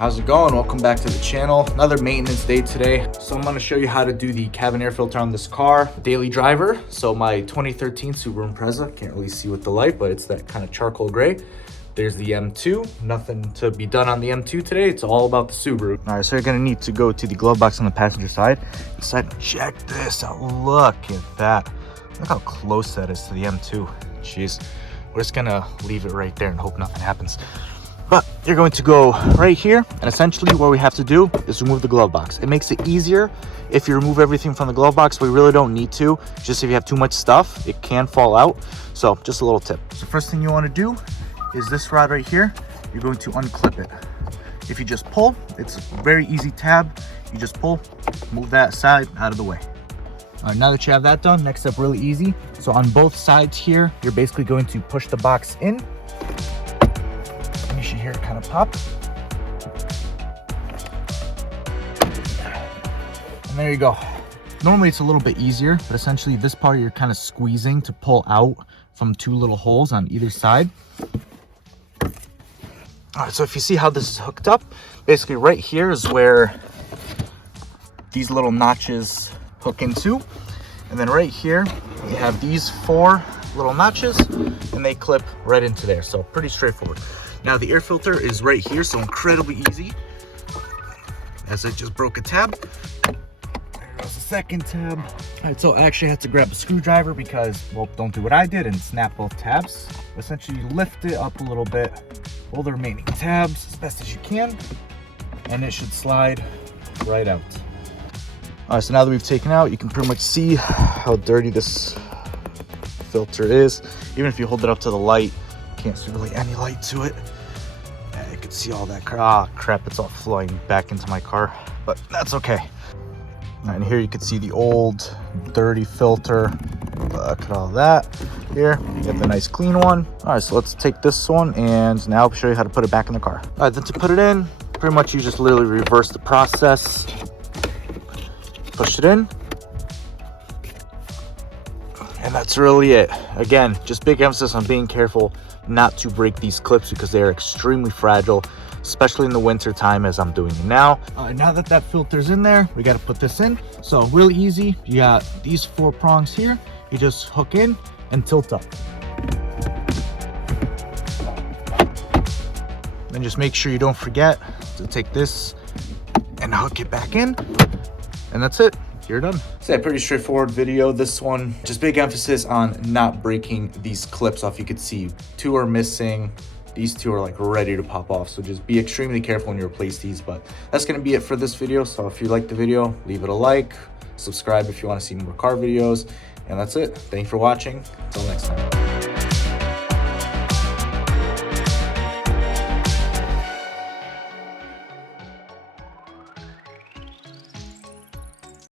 How's it going? Welcome back to the channel. Another maintenance day today. So I'm going to show you how to do the cabin air filter on this car. Daily driver. So my 2013 Subaru Impreza. Can't really see with the light, but it's that kind of charcoal gray. There's the M2. Nothing to be done on the M2 today. It's all about the Subaru. All right, so you're going to need to go to the glove box on the passenger side. Check this out. Look at that. Look how close that is to the M2. Jeez. We're just going to leave it right there and hope nothing happens. But you're going to go right here, and essentially what we have to do is remove the glove box. It makes it easier if you remove everything from the glove box. We really don't need to. Just if you have too much stuff, it can fall out. So just a little tip. So first thing you want to do is this rod right here. You're going to unclip it. If you just pull, it's a very easy tab. You just pull, move that side out of the way. All right, now that you have that done, next step really easy. So on both sides here, you're basically going to push the box in. You should hear it kind of pop. And there you go. Normally it's a little bit easier, but essentially this part you're kind of squeezing to pull out from two little holes on either side. All right, so if you see how this is hooked up, basically right here is where these little notches hook into. And then right here, you have these four little notches and they clip right into there. So pretty straightforward. Now the air filter is right here, so incredibly easy. As I just broke a tab. There goes the second tab. All right, so I actually had to grab a screwdriver because, well, don't do what I did and snap both tabs. Essentially lift it up a little bit, pull the remaining tabs as best as you can, and it should slide right out. All right, so now that we've taken out, you can pretty much see how dirty this filter is. Even if you hold it up to the light, can't see really any light to it. You can see all that crap, it's all flowing back into my car, but that's okay. And here you can see the old dirty filter. Look at all that. Here you get the nice clean one. All right, so let's take this one and now I'll show you how to put it back in the car. All right, then to put it in, pretty much you just literally reverse the process. Push it in. And that's really it. Again, just big emphasis on being careful not to break these clips because they are extremely fragile, especially in the winter time as I'm doing it now. Now that that filter's in there, we got to put this in. So really easy. You got these four prongs here. You just hook in and tilt up. Then just make sure you don't forget to take this and hook it back in. And that's it. You're done. It's a pretty straightforward video. This one, just big emphasis on not breaking these clips off. You could see two are missing. These two are like ready to pop off. So just be extremely careful when you replace these. But that's going to be it for this video. So if you liked the video, leave it a like, subscribe if you want to see more car videos. And that's it. Thank you for watching. Until next time.